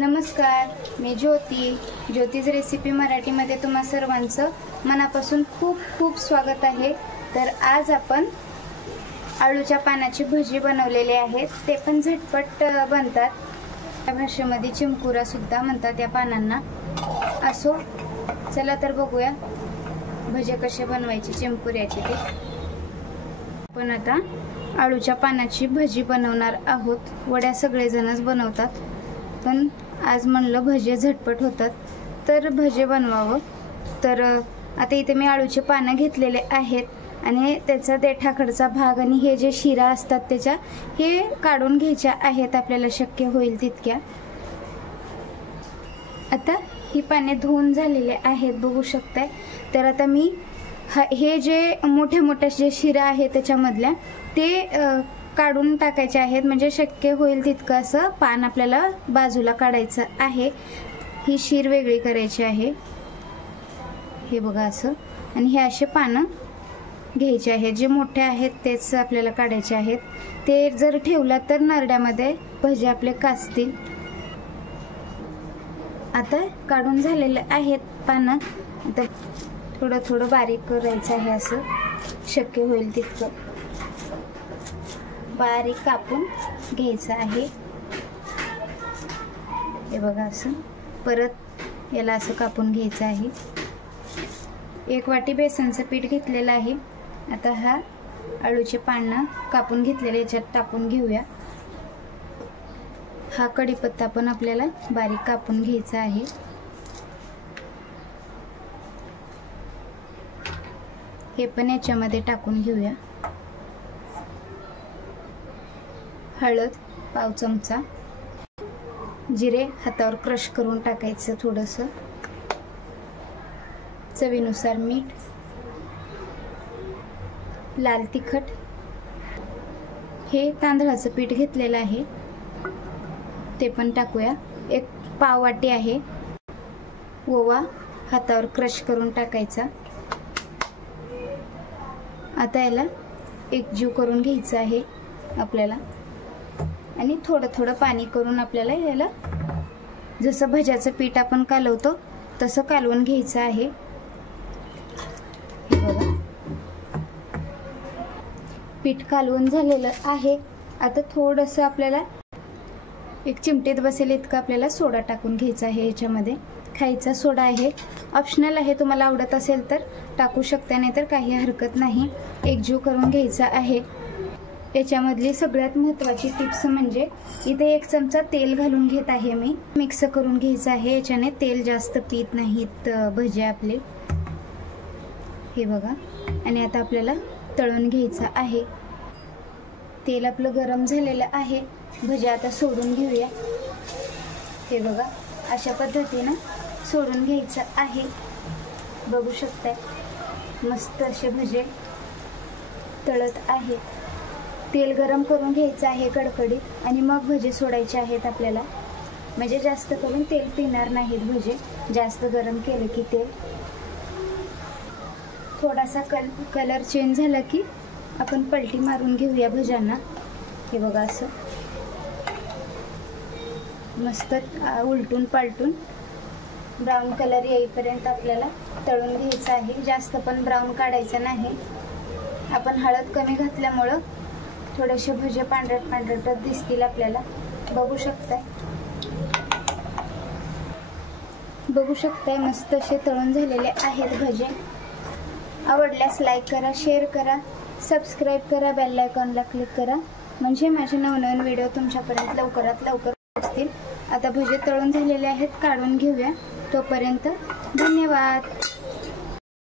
नमस्कार, मी ज्योतीज रेसिपी मराठीमध्ये तुम्हा सर्वांचं मनापासून खूप खूप स्वागत आहे। तर आज आपण आळूच्या पानाची भजी बनवलेली आहे। ते पण झटपट बनतात। या भाषेमध्ये चिमकुरा सुद्धा म्हणतात या पानांना। असो, चला तर बघूया भजी कसे बनवायची चिमकुऱ्याची ते। आपण आता आळूच्या पानाची भजी बनवणार आहोत। वड्या सगळेजणच बनवतात, पण आज म्हणलं भजे झटपट होतात तर भजे बनवावं। तर आता इथे मी आळूचे पानं घेतलेले आहेत आणि त्याचा देठाकडचा भाग आणि हे जे शिरा असतात त्याच्या हे काढून घ्यायच्या आहेत आपल्याला शक्य होईल तितक्या। आता ही पाने धुवून झालेले आहेत, बघू शकताय। तर आता मी हे जे मोठे जे शिरा आहे त्याच्यामधल्या ते काढून टाकायचे आहेत, म्हणजे शक्य होईल तितकं असं पान आपल्याला बाजूला काढायचं आहे। ही शीर वेगळी करायची आहे, हे बघा असं। आणि हे असे पानं घ्यायचे आहेत, जे मोठे आहेत तेच आपल्याला काढायचे आहेत। ते जर ठेवला तर नरड्यामध्ये भजी आपले काचतील। आता काढून झालेले आहेत पानं। आता थोडं बारीक करायचं आहे, असं शक्य होईल तितकं बारीक कापून घ्यायचं आहे। हे बघा असं परत याला असं कापून घ्यायचं आहे। 1 वाटी बेसनचं पीठ घेतलेलं आहे। आता हा आळूचे पानं कापून घेतलेले याच्यात टाकून घेऊया। हा कढीपत्ता पण आपल्याला बारीक कापून घ्यायचा आहे। हे पण याच्यामध्ये टाकून घेऊया। हळद पाव चमचा, जिरे हातावर क्रश करून टाकायचं थोडंसं, चवीनुसार मीठ, लाल तिखट, हे तांदळाचं पीठ घेतलेलं आहे ते पण टाकूया। 1 पाव वाटी आहे। ओवा हातावर क्रश करून टाकायचा। आता याला एकजीव करून घ्यायचं आहे आपल्याला, आणि थोडं पाणी करून आपल्याला याला जसं भज्याचं पीठ आपण कालवतो तसं कालवून घ्यायचं आहे। हे बघा पीठ कालवून झालेलं आहे। आता थोडंसं आपल्याला 1 चिमटीत बसेल इतकं आपल्याला सोडा टाकून घ्यायचा आहे। याच्यामध्ये खायचा सोडा आहे, ऑप्शनल आहे। तुम्हाला आवडत असेल तर टाकू शकता, नाही तर काही हरकत नाही। एकजीव करून घ्यायचा आहे। याच्यामधली सगळ्यात महत्त्वाची टिप्स म्हणजे इथे 1 चमचा तेल घालून घेत आहे मी। मिक्स करून घ्यायचं आहे, याच्याने तेल जास्त पीत नाहीत भजे आपले। हे बघा, आणि आता आपल्याला तळून घ्यायचं आहे। तेल आपलं गरम झालेलं आहे, भजे आता सोडून घेऊया। हे बघा अशा पद्धतीनं सोडून घ्यायचं आहे, बघू शकताय। मस्त असे भजे तळत आहे। तेल गरम करून घ्यायचं आहे कडकडीत, आणि मग भजे सोडायचे आहेत आपल्याला, म्हणजे जास्त करून तेल पिणार नाहीत भजे जास्त गरम केले की। तेल थोडासा कलर चेंज झाला की आपण पलटी मारून घेऊया भज्यांना। हे बघा असं मस्त उलटून पालटून ब्राऊन कलर येईपर्यंत आपल्याला तळून घ्यायचं आहे। जास्त पण ब्राऊन काढायचं नाही। आपण हळद कमी घातल्यामुळं थोडेसे भजे पांढरट दिसतील आपल्याला, बघू शकताय मस्त असे तळून झालेले आहेत भजे। आवडल्यास लाईक करा, शेअर करा, सबस्क्राईब करा, बेल आयकॉनला क्लिक करा, म्हणजे माझे नवनवीन व्हिडिओ तुमच्यापर्यंत लवकरात लवकर पोहोचतील। आता भजे तळून झालेले आहेत, काढून घेऊया। तोपर्यंत धन्यवाद।